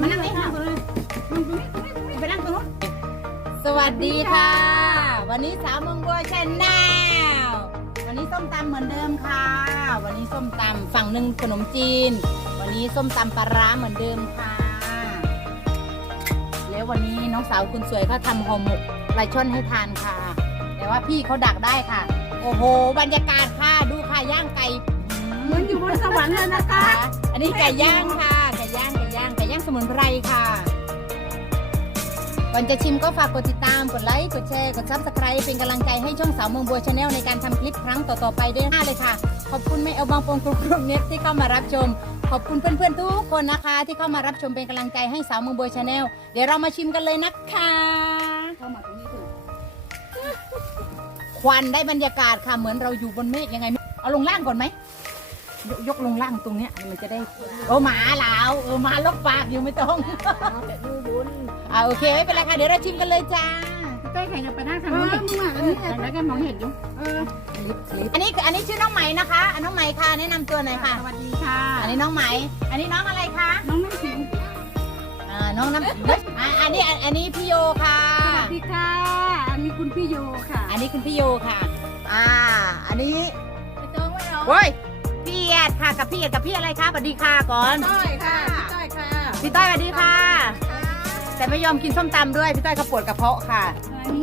มานั่งนี่ค่ะไปนั่งตรงนู้นสวัสดีค่ะ วันนี้สาวเมืองบัวชแนลวันนี้ส้มตำเหมือนเดิมค่ะ วันนี้ส้มตำฝั่งหนึ่งขนมจีน วันนี้ส้มตำปลาร้าเหมือนเดิมค่ะ แล้ววันนี้น้องสาวคุณสวยเขาทำห่อหมกปลาช่อนให้ทานค่ะ แต่ว่าพี่เขาดักได้ค่ะ โอ้โห บรรยากาศค่ะดูค่ะย่างไก่เหมือนอยู่บนสวรรค์เลยนะคะ อันนี้ไก่ย่างค่ะไก่ย่างไก่ ย่างสมุนไพรค่ะก่อนจะชิมก็ฝากกดติดตาม กดไลค์ กดแชร์ กดซับสไคร b ์เป็นกำลังใจให้ช่องสาวเมืองบัวชาแนลในการทำคลิปครั้งต่อๆไปด้วยนะเลยค่ะ ขอบคุณแม่เอลบางปงกรุบกรุบเน็ตที่เข้ามารับชม ขอบคุณเพื่อนๆทุกคนนะคะ ที่เข้ามารับชมเป็นกำลังใจให้สาวเมืองบัวชาแนลเดี๋ยวเรามาชิมกันเลยนะคะเข้ามาตรงนี้ถควันได้บรรยากาศค่ะเหมือนเราอยู่บนเมฆยังไง เอาลงล่างก่อนไหม ยกยกลงล่างตรงเนี้ยมันจะได้โอ้หมาเหลาเออหมาลบปากอยู่ไม่ต้องแต่ดูบุญอ่าโอเคไม่เป็นไรค่ะเดี๋ยวเราชิมกันเลยจ้าใกล้แข่งกันไปนั่งทางนู้นมึงอะอันนี้แล้วก็มองเห็นอยู่เออคลิปคลิปอันนี้อันนี้ชื่อน้องไหมนะคะอันน้องไหมค่ะแนะนำตัวหน่อยค่ะสวัสดีค่ะ อันนี้น้องไหม อันนี้น้องอะไรคะน้องน้ำขิงอ่าน้องน้ำอ่าอันนี้อันอันนี้พี่โยค่ะสวัสดีค่ะ อันนี้คุณพี่โยค่ะ อันนี้คุณพี่โยค่ะ อ่า อันนี้ไปเติมไว้เนาะโว้ย พี่เอียดค่ะกับพี่เอียดกับพี่อะไรคะสวัสดีค่ะก่อนต้อยค่ะต้อยค่ะพี่ต้อยสวัสดีค่ะ แต่ไม่ยอมกินส้มตำด้วยพี่ต้อยเขาปวดกระเพาะค่ะ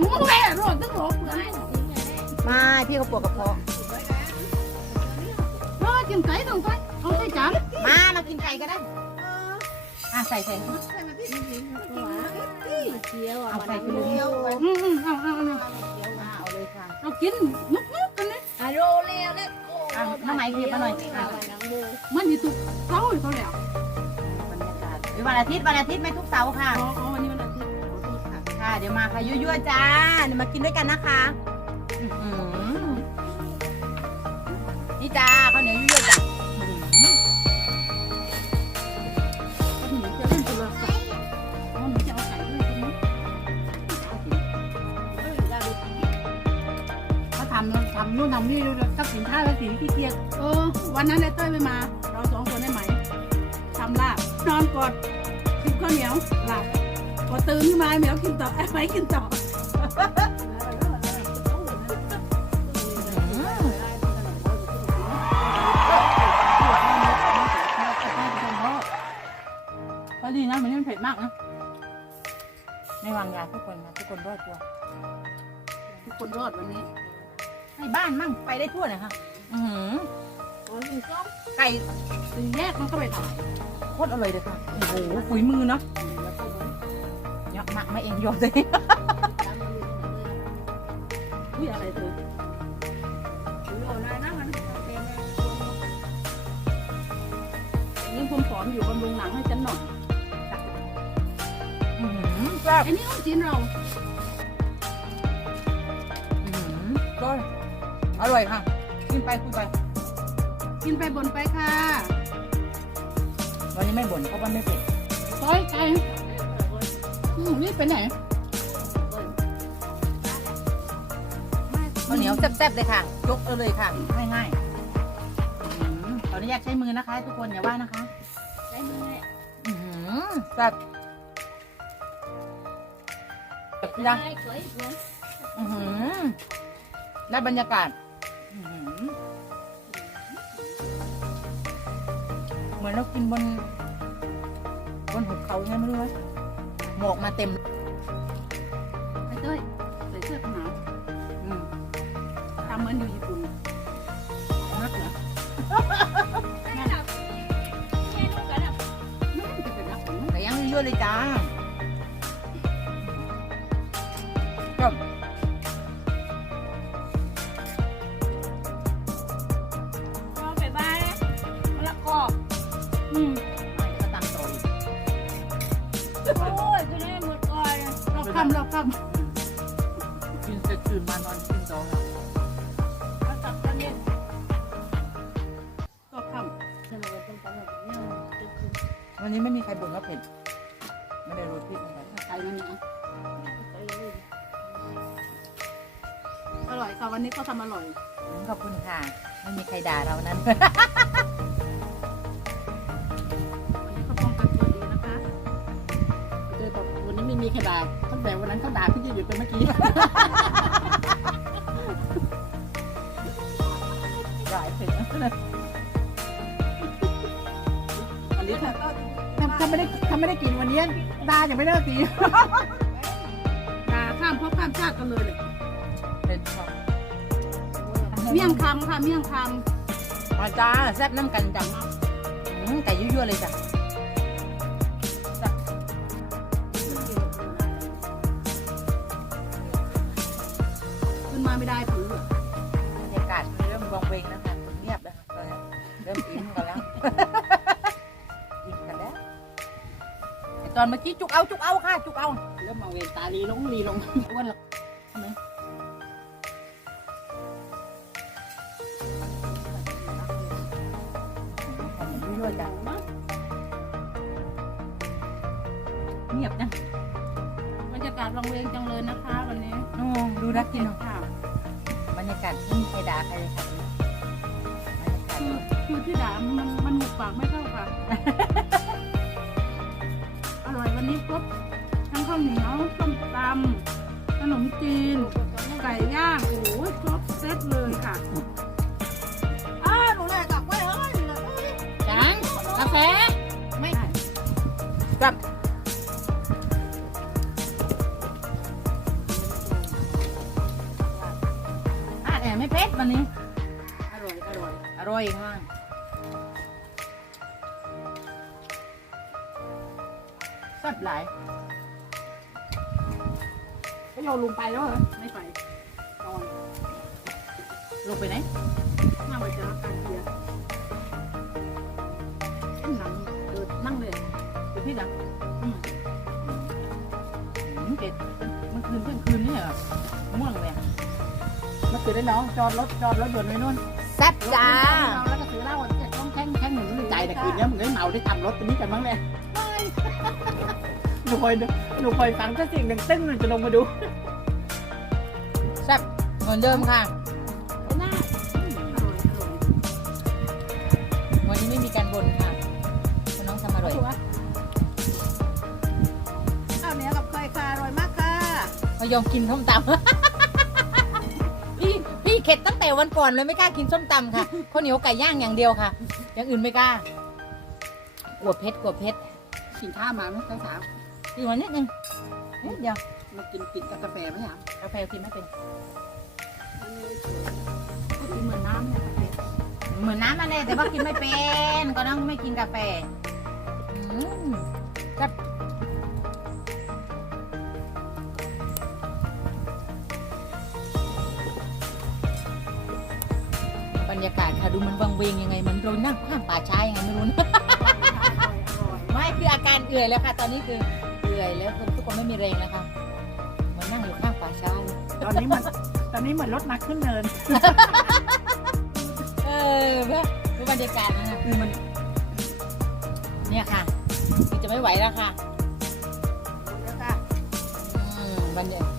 มึงแม่รอดตั้งหลบเลยไม่พี่เขาปวดกระเพาะเออกินไก่ตรงไปเอาไปจังมาเรากินไก่ก็ได้อะใส่ใส่เจียวอะเอาใส่ไปเลยอืมอืมเอาเอาเอาอะเอาเลยค่ะเรากินนุกนุก น้องไหมเทียบมาหน่อยอะมันอยู่ตุกเสาอยู่เขาแล้วบรรยากาศเดี๋ยววันอาทิตย์วันอาทิตย์ไม่ทุกเสาร์ค่ะ อ๋ออ๋อวันนี้วันอาทิตย์ขอโทษค่ะค่ะ เดี๋ยวมาค่ะยั่วๆจ้า เดี๋ยวมากินด้วยกันนะคะ นี่ดูกับสินค้าแล้วสินขี้เกียจเออ วันนั้นไอ้เต้ยไม่มา เราสองคนได้ไหมทำลาบนอนกอดกินข้าวเหนียวหลับพอตื่นขึ้นมาเหมียวกินต่อไอ้ไม้กินต่อก็ดีนะมันไม่เผ็ดมากนะไม่วางยาทุกคนนะทุกคนรอดตัว ทุกคนรอดวันนี้ ให้บ้านมั่งไปได้ทั่วเลยค่ะอือหืออ๋อถึงก็ไก่ถึงแยกมันก็ไปถ่ายโคตรอร่อยเลยค่ะโอ้โหฝีมือเนาะแล้วก็มันยักหมักมาเองยอมเลยอุ้ยอะไรเธอยังผมผอมอยู่บำรุงหนังให้ฉันหน่อยอื้อหือแซ่บไอ้นี่ต้องกินเรา อร่อยค่ะ กินไปคุยไป กินไปบนไปค่ะวันนี้ไม่บ่นเพราะว่าไม่เผ็ดซอยไก่อืมรีบไปไหนข้าวเหนียวแซ่บๆเลยค่ะยกเอาเลยค่ะ ง่ายๆอื้อหือขออนุญาตใช้มือนะคะ ทุกคนอย่าว่านะคะอื้อหือแซ่บแบบนี้นะอื้อหือได้บรรยากาศอื้อหือ เหมือนเรากินบน บนหุบเขาไงไม่รู้นะหมอกมาเต็มไอ้เต้ยใส่เสื้อกันหนาวอืมทำเหมือนอยู่ญี่ปุ่นนักเหรอไม่จะเป็นนักผมแต่ยังเยอะเลยจ้าก็ อืมก็ตามโตอีกโอ้ยคือได้หมดก่อนเราคำเราคกินเสร็จตื่นมานอนกินโตแล้วเอาจับกันเนี่ยำก็ควันนี้ไม่มีใครบ่นว่าเผ็ดไม่ได้รสพริกอะไรำใส่มันเนี่ยอร่อยค่ะวันนี้ก็ทำอร่อย ขอบคุณค่ะ ไม่มีใครด่าเรานั้น มีใครด่าตั้งแต่วันนั้นเขาด่าพี่จะหยุดไปเมื่อกี้หลายถึงอันนี้ถ้าถ้าถ้าไม่ได้ถ้าไม่ได้กินวันนี้ด่ายังไม่เลิกตีด่าข้ามเพราะข้ามชาติกันเลยเลยเป็นของเมี่ยงคำค่ะเมี่ยงคอาจ้าแซ่บน้ำกันจังอืมไก่ยั่วๆเลยจ้ะ ไม่ได้ถือบรรยากาศเริ่มวางเวงแล้วค่ะเงียบแล้วค่ะตอนนี้เริ่มอิ่มกันแล้วอิ่มกันแล้วไอ้ตอนเมื่อกี้จุกเอาจุกเอาค่ะจุกเอาเริ่มมาเวรตาลีลงลีลงอ้วนหรอกใช่ไหมยั่วๆจ้ะเงียบจังบรรยากาศวังเวงจังเลยนะคะวันนี้โอ้ดูนักกินเนอะค่ะบ รยากาศที่มีใครด่าใครเลยค่ะคือคือที่ด่ามันมันหมุกปากไม่เท่าค่ะอร่อยวันนี้ครบทั้งข้าวเหนียวส้มตำขนมจีน ไก่ย่างโอ้โหครบ แซ่บหลายก็โยนลงไปแล้วเหรอไม่ไปนอนลงไปไหนนั่งไปเจอกันเบียร์เอ็นหนังเดินนั่งเลยเดี๋ยวพี่ดังอืมอืมเจ็ดมันคืนเที่ยงคืนนี่เหรอม่วงเลยเมื่อคืนได้น้องจอดรถจอดรถยนต์ไว้นู่นแซ่บจ้าเมาแล้วก็ถือเหล้าเจ็ดต้องแข้งแข้งหนึ่งในใจแต่คืนนี้มึงได้เมาได้ทำรถตัวนี้กันบ้างเลย หนูคอยหนูคอยฟังก็เสียงหนึ่งตึ้งหนูจะลงมาดูแซ่บเหมือนเดิมค่ะไอ้หน้าอร่อยอร่อยวันนี้ไม่มีการบ่นค่ะคุณน้องทำอร่อย ถูกปะข้าวเหนียวกับเคยค่ะอร่อยมากค่ะพยอมกินส้มตำ พี่พี่เข็ดตั้งแต่วันก่อนเลยไม่กล้ากินส้มตำค่ะ ข้าวเหนียวไก่ย่างอย่างเดียวค่ะ อย่างอื่นไม่กล้ากลัวเผ็ดกลัวเผ็ดกินข้าวมาไหมเช้า อีกวันนิดนึงนิดเดียวๆมากินกินกับกาแฟไหมอะกาแฟกินไม่เป็นก็กินเหมือนน้ำเนี่ยกาแฟเหมือนน้ำมาเลยแต่ว่ากินไม่เป็น ก็ต้องไม่กินกาแฟอืมแซ่บบรรยากาศค่ะดูมันวังเวงยังไงเหมันเรานั่งข้างป่าช้ายังไงไม่รู้นะไม่คืออาการเอื่อยแล้วค่ะ ตอนนี้คือ เอื่อยแล้วคือทุกคนไม่มีแรงแล้วค่ะเหมันนั่งอยู่ข้างป่าช้าเลยตอนนี้มันตอนนี้เหมือนรถมาขึ้นเนิน เออเพื่อเพื่อบรรยากาศนะคะคือมัน เนี่ยค่ะคือจะไม่ไหวแล้วค่ะแล้วค่ะอืมบรรยากบร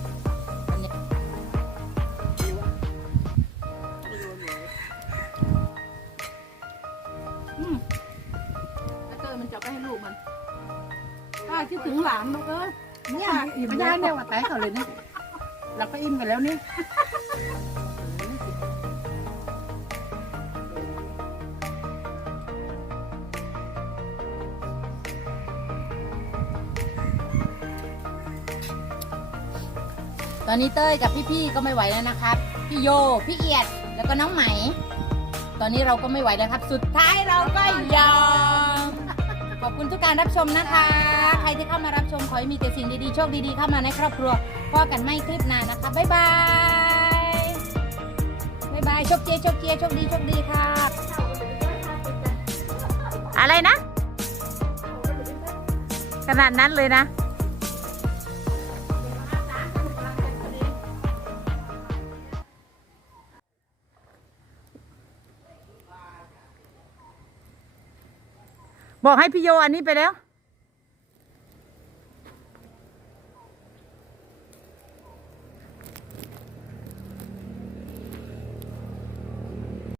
านลูกเอ้ยเนี่ยอิ่มย่าเนี่ยว่าแตกเขาเลยนี่เราก็อิ่มกันแล้วนี่ตอนนี้เต้ยกับพี่ๆก็ไม่ไหวแล้วนะครับ พี่โย พี่เอียด แล้วก็น้องไหม ตอนนี้เราก็ไม่ไหวแล้วครับ สุดท้ายเราก็ยอม ขอบคุณทุกการรับชมนะคะ ใครที่เขอให้มีแต่สิ่งดีๆ โชคดีๆ เข้ามาในครอบครัวพ่อกันไม่คลิปหน้านะคะ บ๊ายบาย บ๊ายบาย โชคเจโชคเจโชคดีโชคดีครับอะไรนะ ขนาดนั้นเลยนะบอกให้พี่โยอันนี้ไปแล้ว